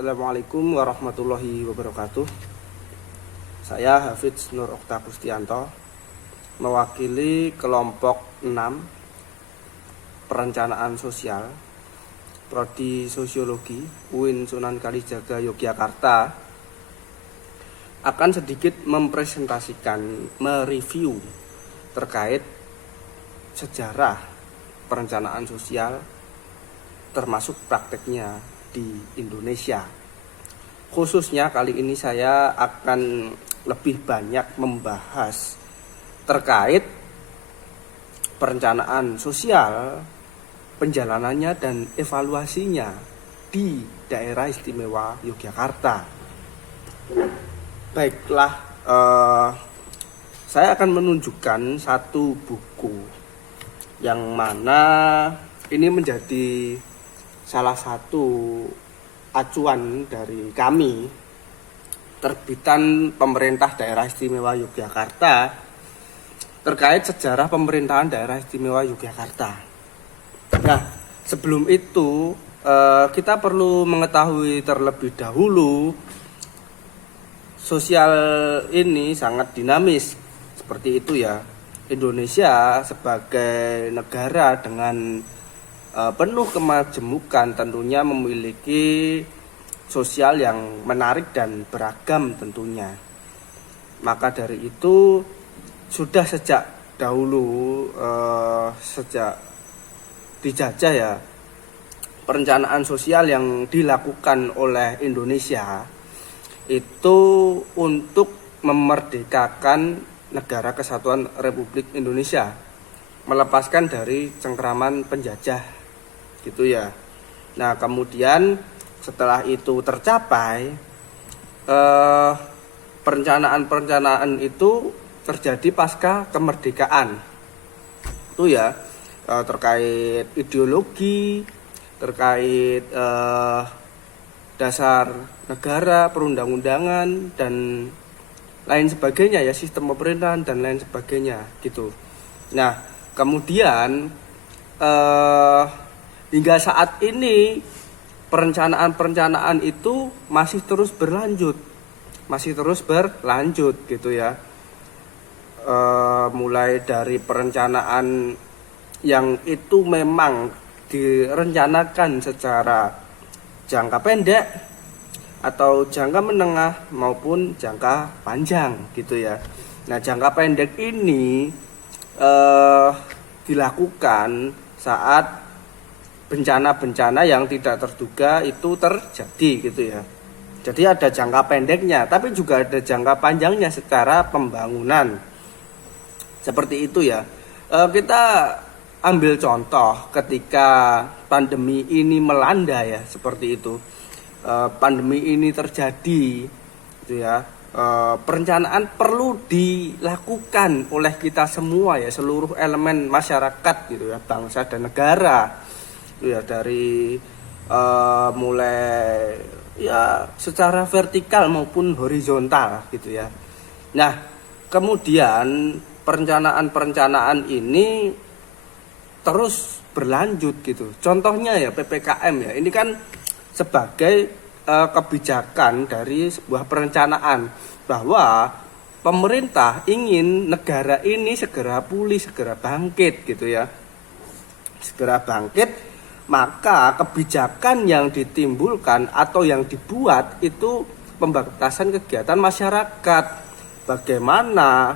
Assalamualaikum warahmatullahi wabarakatuh. Saya Hafidz Nur Okta Gustianto, mewakili kelompok 6 Perencanaan Sosial Prodi Sosiologi UIN Sunan Kalijaga Yogyakarta, akan sedikit mempresentasikan, mereview terkait sejarah perencanaan sosial termasuk prakteknya di Indonesia. Khususnya kali ini saya akan lebih banyak membahas terkait perencanaan sosial, penjalanannya dan evaluasinya di Daerah Istimewa Yogyakarta. Baiklah, saya akan menunjukkan satu buku yang mana ini menjadi salah satu acuan dari kami, terbitan pemerintah Daerah Istimewa Yogyakarta, terkait sejarah pemerintahan Daerah Istimewa Yogyakarta. Nah, sebelum itu kita perlu mengetahui terlebih dahulu sosial ini sangat dinamis, seperti itu ya. Indonesia sebagai negara dengan penuh kemajemukan tentunya memiliki sosial yang menarik dan beragam tentunya. Maka dari itu sudah sejak dahulu, sejak dijajah ya, perencanaan sosial yang dilakukan oleh Indonesia itu untuk memerdekakan negara kesatuan Republik Indonesia, melepaskan dari cengkraman penjajah gitu ya. Nah, kemudian setelah itu tercapai, perencanaan itu terjadi pasca kemerdekaan itu ya, terkait ideologi, terkait dasar negara, perundang-undangan dan lain sebagainya ya, sistem pemerintahan dan lain sebagainya gitu. Nah, kemudian hingga saat ini perencanaan itu masih terus berlanjut gitu ya. Mulai dari perencanaan yang itu memang direncanakan secara jangka pendek atau jangka menengah maupun jangka panjang gitu ya. Nah, jangka pendek ini dilakukan saat bencana-bencana yang tidak terduga itu terjadi gitu ya. Jadi ada jangka pendeknya, tapi juga ada jangka panjangnya secara pembangunan. Seperti itu ya. Kita ambil contoh ketika pandemi ini melanda ya, seperti itu. Pandemi ini terjadi gitu ya. Perencanaan perlu dilakukan oleh kita semua ya, seluruh elemen masyarakat gitu ya, bangsa dan negara gitu ya, dari mulai ya secara vertikal maupun horizontal gitu ya. Nah, kemudian perencanaan ini terus berlanjut gitu. Contohnya ya PPKM ya, ini kan sebagai kebijakan dari sebuah perencanaan bahwa pemerintah ingin negara ini segera pulih, segera bangkit gitu ya. Segera bangkit, maka kebijakan yang ditimbulkan atau yang dibuat itu pembatasan kegiatan masyarakat. Bagaimana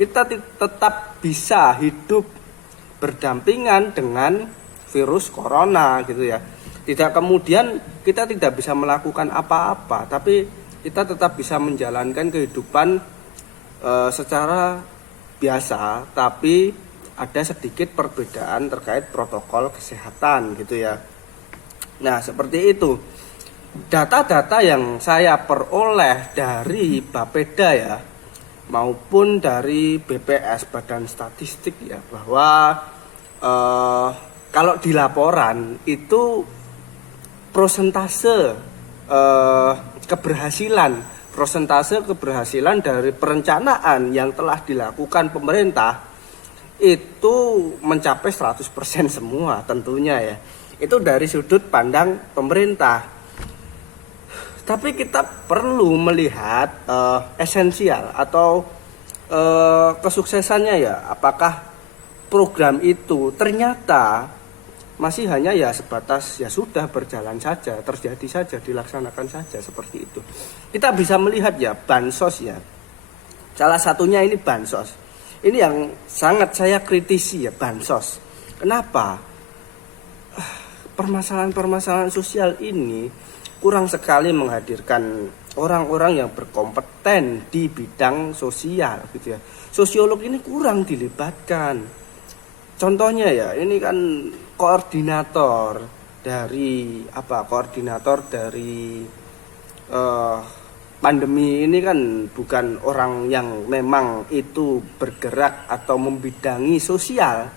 kita tetap bisa hidup berdampingan dengan virus corona gitu ya. Tidak kemudian kita tidak bisa melakukan apa-apa, tapi kita tetap bisa menjalankan kehidupan secara biasa, tapi ada sedikit perbedaan terkait protokol kesehatan gitu ya. Nah, seperti itu. Data-data yang saya peroleh dari Bapeda ya, maupun dari BPS Badan Statistik ya, bahwa kalau di laporan itu prosentase keberhasilan dari perencanaan yang telah dilakukan pemerintah itu mencapai 100% semua tentunya ya. Itu dari sudut pandang pemerintah. Tapi kita perlu melihat esensial atau kesuksesannya ya, apakah program itu ternyata masih hanya ya sebatas ya sudah berjalan saja, terjadi saja, dilaksanakan saja seperti itu. Kita bisa melihat ya bansos ya. Salah satunya ini bansos. Ini yang sangat saya kritisi ya, bansos. Kenapa? Permasalahan-permasalahan sosial ini kurang sekali menghadirkan orang-orang yang berkompeten di bidang sosial gitu ya. Sosiolog ini kurang dilibatkan. Contohnya ya, ini kan koordinator dari pandemi ini kan bukan orang yang memang itu bergerak atau membidangi sosial.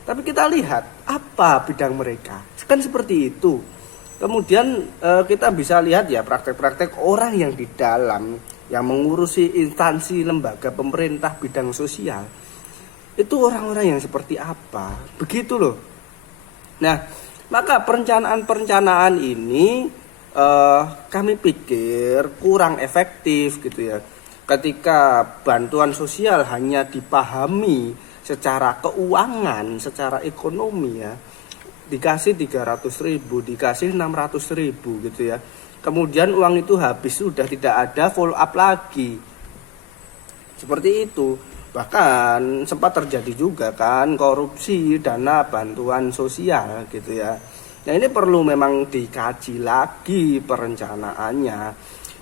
Tapi kita lihat apa bidang mereka, kan seperti itu. Kemudian kita bisa lihat ya praktek-praktek orang yang di dalam yang mengurusi instansi lembaga pemerintah bidang sosial. Itu orang-orang yang seperti apa, begitu loh. Nah, maka perencanaan ini kami pikir kurang efektif gitu ya. Ketika bantuan sosial hanya dipahami secara keuangan, secara ekonomi ya, dikasih 300.000, dikasih 600.000 gitu ya. Kemudian uang itu habis, sudah tidak ada follow up lagi. Seperti itu. Bahkan sempat terjadi juga kan korupsi dana bantuan sosial gitu ya. Nah, ini perlu memang dikaji lagi perencanaannya,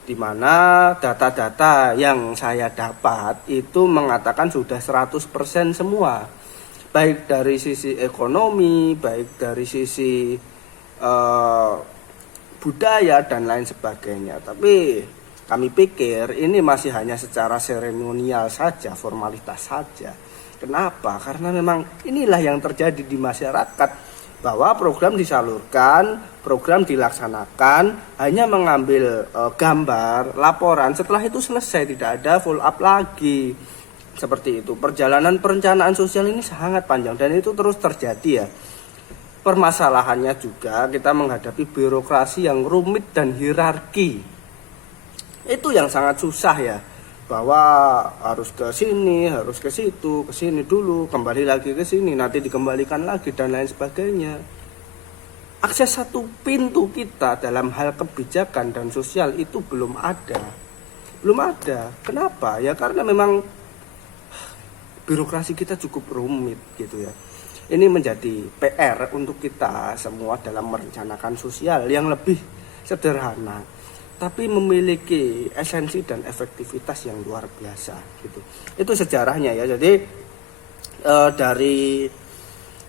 di mana data-data yang saya dapat itu mengatakan sudah 100% semua. Baik dari sisi ekonomi, baik dari sisi budaya dan lain sebagainya. Tapi kami pikir ini masih hanya secara seremonial saja, formalitas saja. Kenapa? Karena memang inilah yang terjadi di masyarakat, bahwa program disalurkan, program dilaksanakan, hanya mengambil gambar, laporan, setelah itu selesai, tidak ada follow up lagi. Seperti itu. Perjalanan perencanaan sosial ini sangat panjang dan itu terus terjadi ya. Permasalahannya juga kita menghadapi birokrasi yang rumit dan hierarki. Itu yang sangat susah ya, bahwa harus ke sini, harus ke situ, ke sini dulu, kembali lagi ke sini, nanti dikembalikan lagi dan lain sebagainya. Akses satu pintu kita dalam hal kebijakan dan sosial itu belum ada. Belum ada. Kenapa? Ya karena memang birokrasi kita cukup rumit gitu ya. Ini menjadi PR untuk kita semua dalam merencanakan sosial yang lebih sederhana, tapi memiliki esensi dan efektivitas yang luar biasa gitu. Itu sejarahnya ya. Jadi dari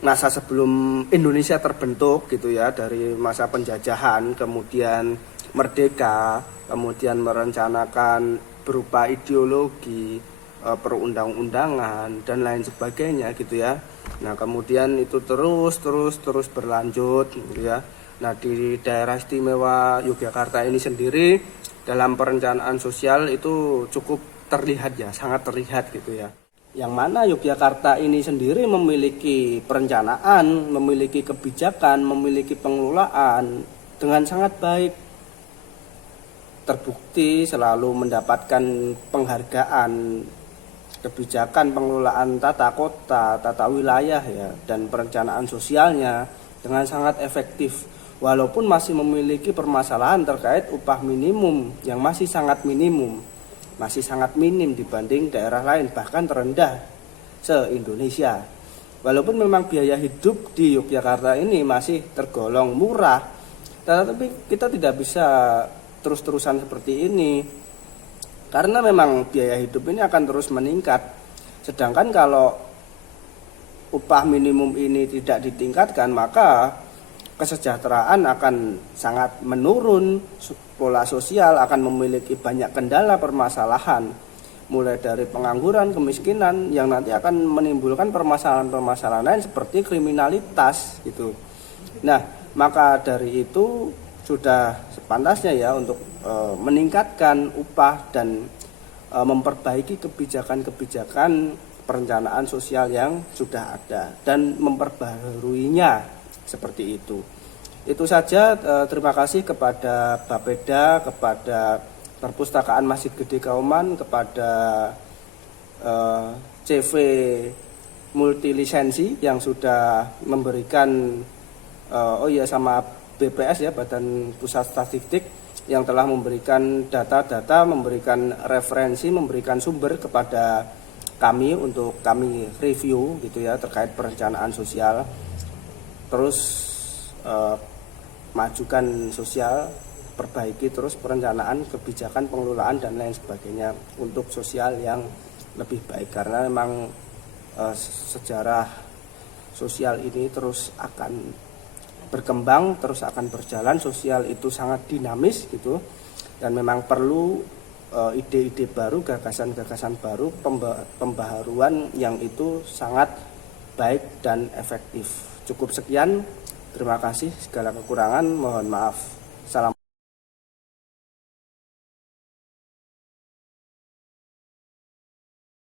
masa sebelum Indonesia terbentuk gitu ya, dari masa penjajahan, kemudian merdeka, kemudian merencanakan berupa ideologi, perundang-undangan dan lain sebagainya gitu ya. Nah, kemudian itu terus berlanjut gitu ya. Nah, di daerah istimewa Yogyakarta ini sendiri dalam perencanaan sosial itu cukup terlihat ya, sangat terlihat gitu ya. Yang mana Yogyakarta ini sendiri memiliki perencanaan, memiliki kebijakan, memiliki pengelolaan dengan sangat baik. Terbukti selalu mendapatkan penghargaan kebijakan pengelolaan tata kota, tata wilayah ya, dan perencanaan sosialnya dengan sangat efektif. Walaupun masih memiliki permasalahan terkait upah minimum yang masih sangat minimum, masih sangat minim dibanding daerah lain, bahkan terendah se-Indonesia. Walaupun memang biaya hidup di Yogyakarta ini masih tergolong murah, tetapi kita tidak bisa terus-terusan seperti ini, karena memang biaya hidup ini akan terus meningkat. Sedangkan kalau upah minimum ini tidak ditingkatkan, maka kesejahteraan akan sangat menurun, pola sosial akan memiliki banyak kendala permasalahan, mulai dari pengangguran, kemiskinan, yang nanti akan menimbulkan permasalahan-permasalahan lain seperti kriminalitas gitu. Nah, maka dari itu sudah sepantasnya ya untuk meningkatkan upah dan memperbaiki kebijakan-kebijakan perencanaan sosial yang sudah ada dan memperbaharuinya seperti itu. Itu saja, terima kasih kepada Bapeda, kepada Perpustakaan Masjid Gede Kauman, kepada CV Multilisensi yang sudah memberikan sama BPS ya, Badan Pusat Statistik, yang telah memberikan data-data, memberikan referensi, memberikan sumber kepada kami untuk kami review gitu ya terkait perencanaan sosial. Terus majukan sosial, perbaiki terus perencanaan, kebijakan, pengelolaan dan lain sebagainya untuk sosial yang lebih baik, karena memang sejarah sosial ini terus akan berkembang, terus akan berjalan. Sosial itu sangat dinamis gitu, dan memang perlu ide-ide baru, gagasan-gagasan baru, pembaharuan yang itu sangat baik dan efektif. Cukup sekian, terima kasih, segala kekurangan mohon maaf. Salam.